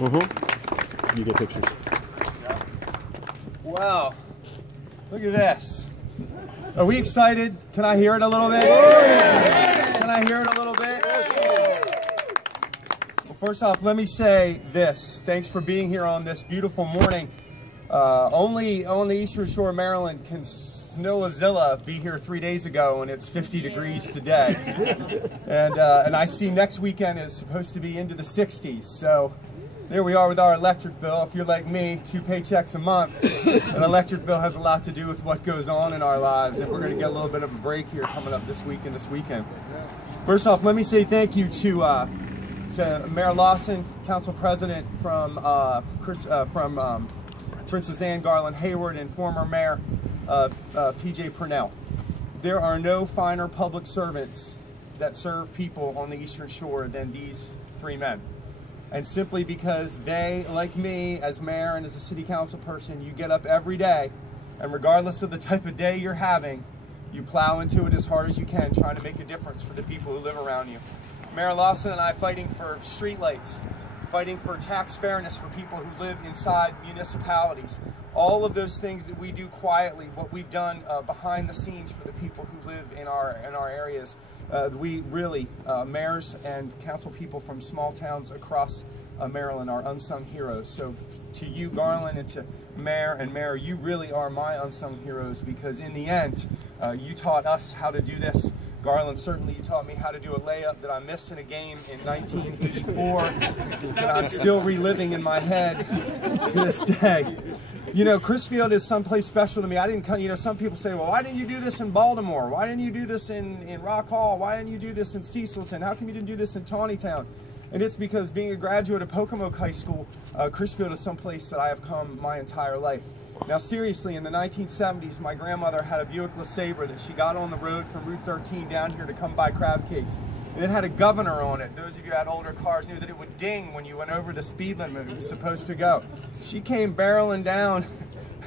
You get pictures. Wow. Look at this. Are we excited? Can I hear it a little bit? Can I hear it a little bit? Well, first off, let me say this. Thanks for being here on this beautiful morning. Only on the Eastern Shore of Maryland can Snowazilla be here 3 days ago, and it's 50 degrees today. And I see next weekend is supposed to be into the 60s. So there we are with our electric bill. If you're like me, 2 paychecks a month, an electric bill has a lot to do with what goes on in our lives, and we're going to get a little bit of a break here coming up this week and this weekend. First off, let me say thank you to Mayor Lawson, Council President from Princess Anne Garland Hayward, and former Mayor P.J. Purnell. There are no finer public servants that serve people on the Eastern Shore than these 3 men. And simply because they, like me, as mayor and as a city council person, you get up every day, and regardless of the type of day you're having, you plow into it as hard as you can, trying to make a difference for the people who live around you. Mayor Lawson and I fighting for streetlights, fighting for tax fairness for people who live inside municipalities. All of those things that we do quietly, what we've done behind the scenes for the people who live in our areas. We really, mayors and council people from small towns across Maryland are unsung heroes. So to you, Garland, and to Mayor, you really are my unsung heroes, because in the end, you taught us how to do this. Garland, certainly you taught me how to do a layup that I missed in a game in 1984 that I'm still reliving in my head to this day. You know, Crisfield is someplace special to me. I didn't come, you know, some people say, well, why didn't you do this in Baltimore? Why didn't you do this in Rock Hall? Why didn't you do this in Cecilton? How come you didn't do this in Taneytown? And it's because, being a graduate of Pocomoke High School, Crisfield is someplace that I have come my entire life. Now seriously, in the 1970s, my grandmother had a Buick LeSabre that she got on the road from Route 13 down here to come buy crab cakes. And it had a governor on it. Those of you who had older cars knew that it would ding when you went over the speed limit it was supposed to go. She came barreling down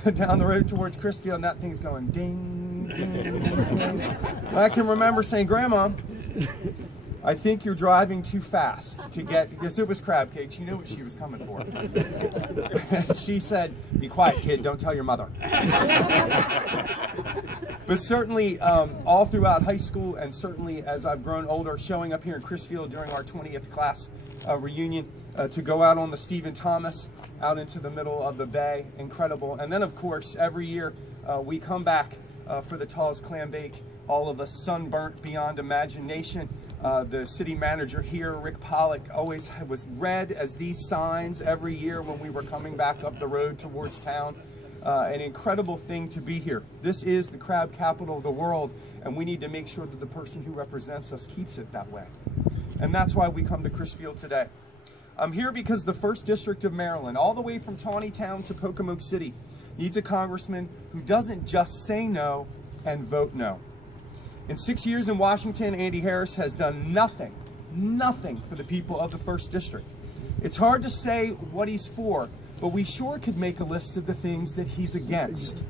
the road towards Crisfield, and that thing's going ding, ding, ding. And I can remember saying, Grandma, I think you're driving too fast to get, because it was crab cakes. You knew what she was coming for. She said, be quiet, kid, don't tell your mother. But certainly, all throughout high school, and certainly as I've grown older, showing up here in Crisfield during our 20th class reunion, to go out on the Stephen Thomas, out into the middle of the bay, incredible. And then of course, every year we come back for the tallest clam bake, all of us sunburnt beyond imagination. The city manager here, Rick Pollock, always was red as these signs every year when we were coming back up the road towards town. An incredible thing to be here. This is the crab capital of the world, and we need to make sure that the person who represents us keeps it that way. And that's why we come to Crisfield today. I'm here because the 1st District of Maryland, all the way from Taneytown to Pocomoke City, needs a congressman who doesn't just say no and vote no. In 6 years in Washington, Andy Harris has done nothing for the people of the 1st District. It's hard to say what he's for, but we sure could make a list of the things that he's against.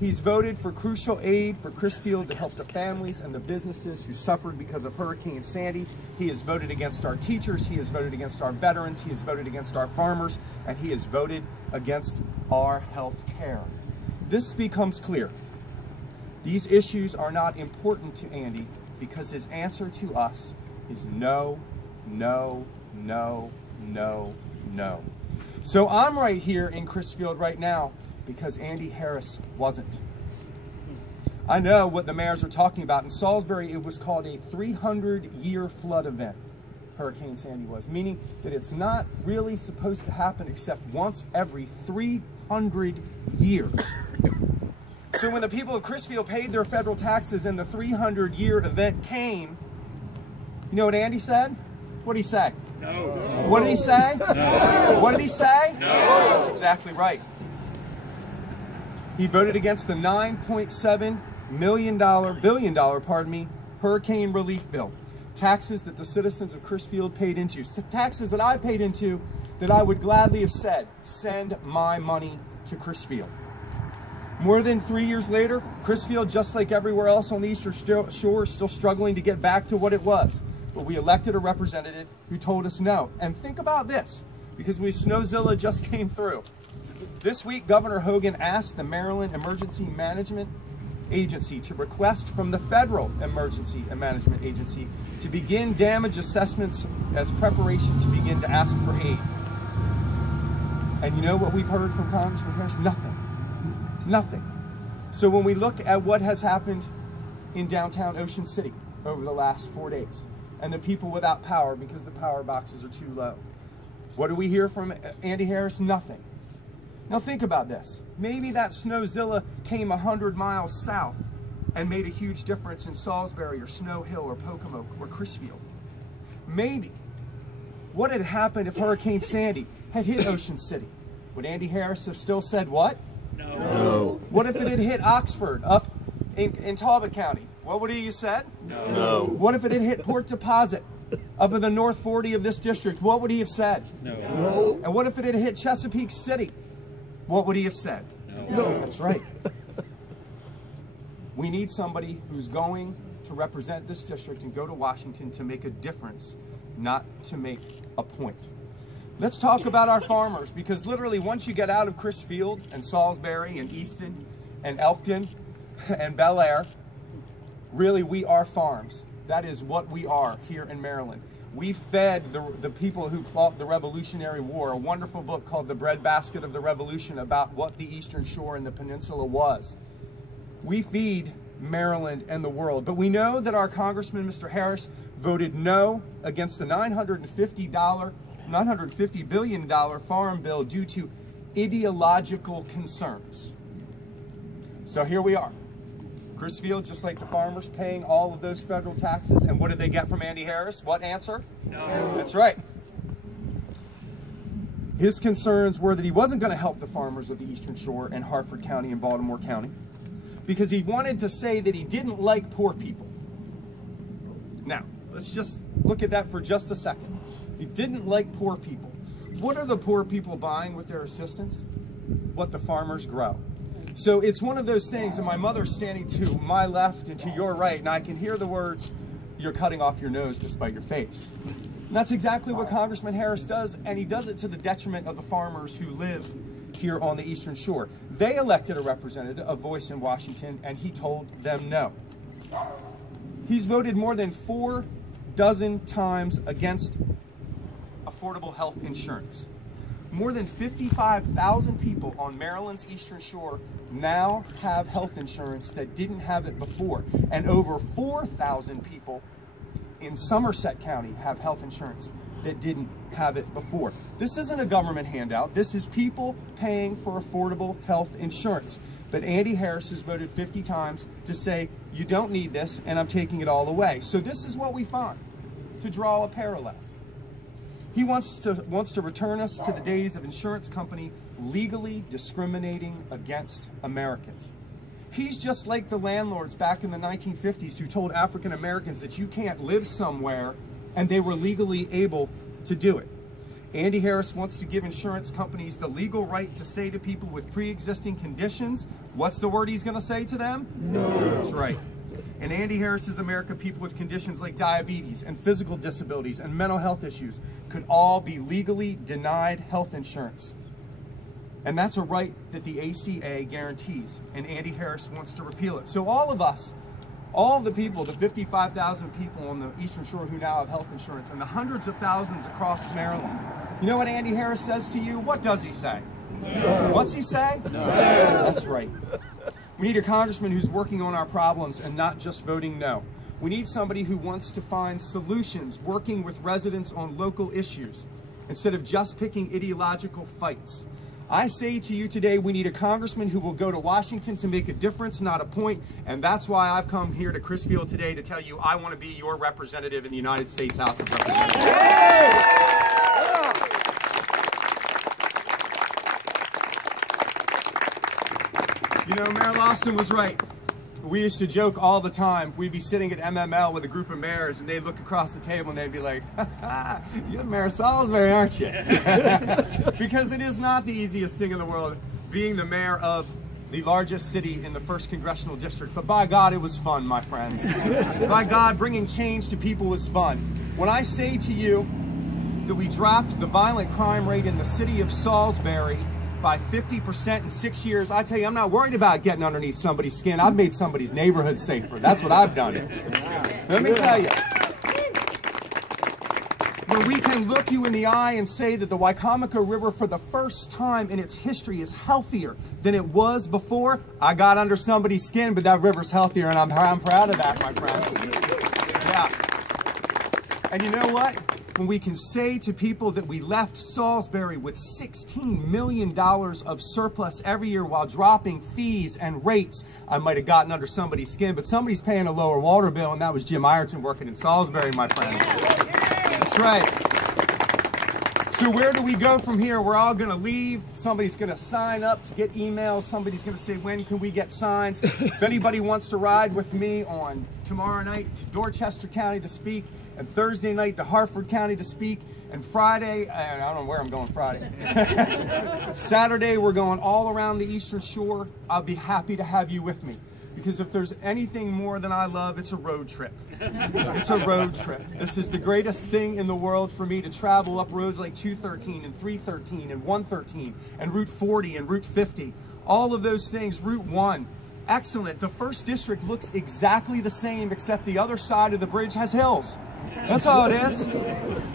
He's voted for crucial aid for Crisfield to help the families and the businesses who suffered because of Hurricane Sandy. He has voted against our teachers, he has voted against our veterans, he has voted against our farmers, and he has voted against our health care. This becomes clear. These issues are not important to Andy because his answer to us is no, no, no, no, no. So I'm right here in Crisfield right now because Andy Harris wasn't. I know what the mayors are talking about. In Salisbury, it was called a 300-year flood event, Hurricane Sandy was, meaning that it's not really supposed to happen except once every 300 years. So when the people of Crisfield paid their federal taxes and the 300-year event came, you know what Andy said? What did he say? No. What did he say? No. What did he say? No. That's exactly right. He voted against the $9.7 billion, hurricane relief bill. Taxes that the citizens of Crisfield paid into. Taxes that I paid into that I would gladly have said, send my money to Crisfield. More than 3 years later, Crisfield, just like everywhere else on the Eastern Shore, is still struggling to get back to what it was. But we elected a representative who told us no. And think about this. because Snowzilla just came through. This week, Governor Hogan asked the Maryland Emergency Management Agency to request from the Federal Emergency Management Agency to begin damage assessments as preparation to begin to ask for aid. And you know what we've heard from Congressman Harris? Nothing. Nothing. So when we look at what has happened in downtown Ocean City over the last 4 days, and the people without power because the power boxes are too low, what do we hear from Andy Harris? Nothing. Now think about this. Maybe that Snowzilla came 100 miles south and made a huge difference in Salisbury or Snow Hill or Pocomoke or Crisfield. Maybe. What had happened if Hurricane Sandy had hit Ocean City? Would Andy Harris have still said what? No. What if it had hit Oxford up in Talbot County? What would he have said? No. What if it had hit Port Deposit up in the North 40 of this district? What would he have said? No. And what if it had hit Chesapeake City? What would he have said? No. That's right. We need somebody who's going to represent this district and go to Washington to make a difference, not to make a point. Let's talk about our farmers, because literally once you get out of Crisfield and Salisbury and Easton and Elkton and Bel Air, really we are farms. That is what we are here in Maryland. We fed the people who fought the Revolutionary War, a wonderful book called The Breadbasket of the Revolution about what the Eastern Shore and the Peninsula was. We feed Maryland and the world. But we know that our Congressman, Mr. Harris, voted no against the $950 billion farm bill due to ideological concerns. So here we are. Crisfield, just like the farmers, paying all of those federal taxes. And what did they get from Andy Harris? What answer? No. That's right. His concerns were that he wasn't going to help the farmers of the Eastern Shore and Harford County and Baltimore County because he wanted to say that he didn't like poor people. Now, let's just look at that for just a second. He didn't like poor people. What are the poor people buying with their assistance? What the farmers grow. So it's one of those things, and my mother's standing to my left and to your right, and I can hear the words, "You're cutting off your nose to spite your face." And that's exactly what Congressman Harris does, and he does it to the detriment of the farmers who live here on the Eastern Shore. They elected a representative, a voice in Washington, and he told them no. He's voted more than 4 dozen times against affordable health insurance. More than 55,000 people on Maryland's Eastern Shore now have health insurance that didn't have it before. And over 4,000 people in Somerset County have health insurance that didn't have it before. This isn't a government handout. This is people paying for affordable health insurance. But Andy Harris has voted 50 times to say, you don't need this, and I'm taking it all away. So this is what we find, to draw a parallel. He wants to return us to the days of insurance company legally discriminating against Americans. He's just like the landlords back in the 1950s who told African Americans that you can't live somewhere, and they were legally able to do it. Andy Harris wants to give insurance companies the legal right to say to people with pre-existing conditions, what's the word he's going to say to them? No. That's right. In Andy Harris's America, people with conditions like diabetes and physical disabilities and mental health issues could all be legally denied health insurance. And that's a right that the ACA guarantees, and Andy Harris wants to repeal it. So all of us, all of the people, the 55,000 people on the Eastern Shore who now have health insurance, and the hundreds of thousands across Maryland, you know what Andy Harris says to you? What does he say? No. What's he say? No. That's right. We need a congressman who's working on our problems and not just voting no. We need somebody who wants to find solutions, working with residents on local issues, instead of just picking ideological fights. I say to you today, we need a congressman who will go to Washington to make a difference, not a point, and that's why I've come here to Crisfield today to tell you I want to be your representative in the United States House of Representatives. You know, Mayor Lawson was right. We used to joke all the time. We'd be sitting at MML with a group of mayors, and they'd look across the table and they'd be like, ha ha, you're Mayor Salisbury, aren't you? Because it is not the easiest thing in the world being the mayor of the largest city in the 1st Congressional District. But by God, it was fun, my friends. By God, bringing change to people was fun. When I say to you that we dropped the violent crime rate in the city of Salisbury by 50% in 6 years. I tell you, I'm not worried about getting underneath somebody's skin. I've made somebody's neighborhood safer. That's what I've done. Let me tell you, where we can look you in the eye and say that the Wicomico River for the first time in its history is healthier than it was before. I got under somebody's skin, but that river's healthier, and I'm proud of that, my friends. Yeah. And you know what? When we can say to people that we left Salisbury with $16 million of surplus every year while dropping fees and rates, I might have gotten under somebody's skin, but somebody's paying a lower water bill, and that was Jim Ireton working in Salisbury, my friends. That's right. So where do we go from here? We're all going to leave. Somebody's going to sign up to get emails. Somebody's going to say, when can we get signs? If anybody wants to ride with me on tomorrow night to Dorchester County to speak, and Thursday night to Harford County to speak, and Friday, I don't know where I'm going Friday. Saturday, we're going all around the Eastern Shore. I'll be happy to have you with me. Because if there's anything more than I love, it's a road trip. It's a road trip. This is the greatest thing in the world for me, to travel up roads like 213 and 313 and 113 and Route 40 and Route 50. All of those things. Route 1, excellent. The 1st District looks exactly the same, except the other side of the bridge has hills. That's all it is.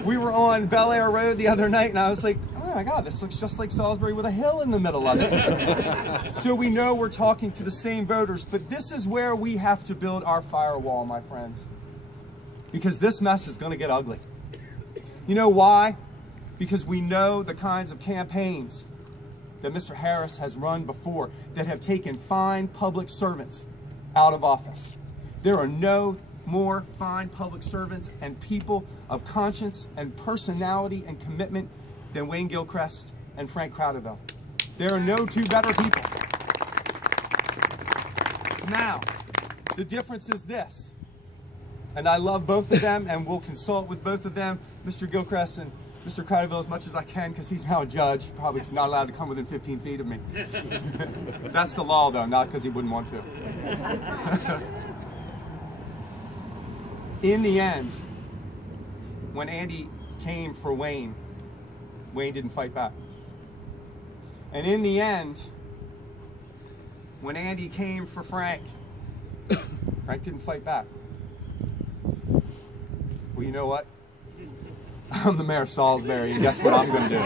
We were on Bel Air Road the other night, and I was like, oh my God, this looks just like Salisbury with a hill in the middle of it. So we know we're talking to the same voters, but this is where we have to build our firewall, my friends. Because this mess is going to get ugly. You know why? Because we know the kinds of campaigns that Mr. Harris has run before that have taken fine public servants out of office. There are no more fine public servants and people of conscience and personality and commitment than Wayne Gilchrist and Frank Crowderville. There are no two better people. Now, the difference is this, and I love both of them and will consult with both of them, Mr. Gilchrist and Mr. Crowderville, as much as I can, because he's now a judge. Probably not allowed to come within 15 feet of me. That's the law, though, not because he wouldn't want to. In the end, when Andy came for Wayne, Wayne didn't fight back. And in the end, when Andy came for Frank, Frank didn't fight back. Well, you know what? I'm the mayor of Salisbury, and guess what I'm going to do?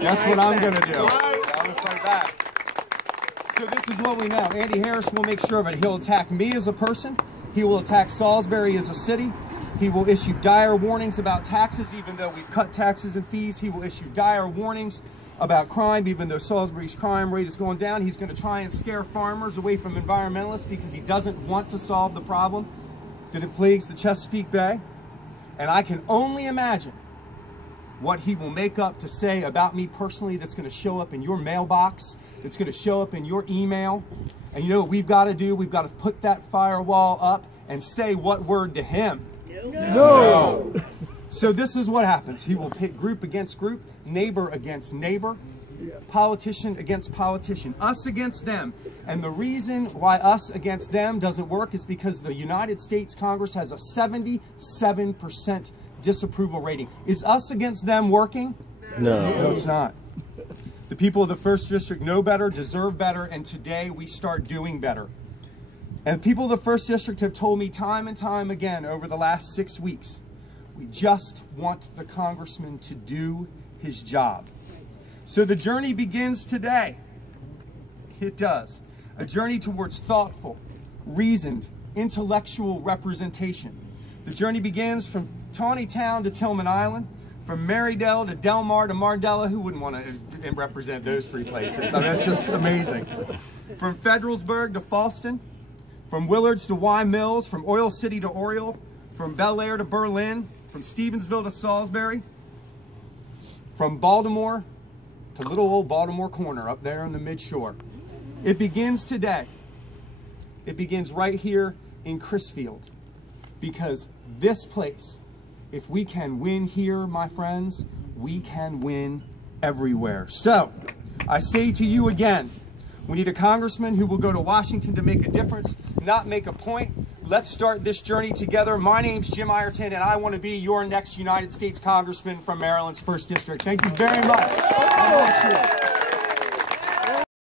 Guess what I'm going to do? I'm going to fight back. So this is what we know. Andy Harris will make sure of it. He'll attack me as a person. He will attack Salisbury as a city. He will issue dire warnings about taxes, even though we've cut taxes and fees. He will issue dire warnings about crime, even though Salisbury's crime rate is going down. He's going to try and scare farmers away from environmentalists because he doesn't want to solve the problem that it plagues the Chesapeake Bay. And I can only imagine what he will make up to say about me personally that's going to show up in your mailbox, that's going to show up in your email. And you know what we've got to do? We've got to put that firewall up and say what word to him? No. So this is what happens. He will pit group against group, neighbor against neighbor, politician against politician, us against them. And the reason why us against them doesn't work is because the United States Congress has a 77% disapproval rating. Is us against them working? No. No, it's not. The people of the 1st District know better, deserve better, and today we start doing better. And people of the 1st District have told me time and time again over the last 6 weeks, we just want the congressman to do his job. So the journey begins today. It does. A journey towards thoughtful, reasoned, intellectual representation. The journey begins from Tawnytown to Tillman Island, from Marydale to Del Mar to Mardella. Who wouldn't want to represent those 3 places? I mean, it's just amazing. From Federalsburg to Fallston, from Willards to Y Mills, from Oil City to Oriole, from Bel Air to Berlin, from Stevensville to Salisbury, from Baltimore to little old Baltimore Corner up there in the mid-shore. It begins today. It begins right here in Crisfield, because this place, if we can win here, my friends, we can win everywhere. So, I say to you again, We need a congressman who will go to Washington to make a difference, not make a point. Let's start this journey together. My name's Jim Ireton, and I want to be your next United States Congressman from Maryland's 1st District. Thank you very much. God bless you.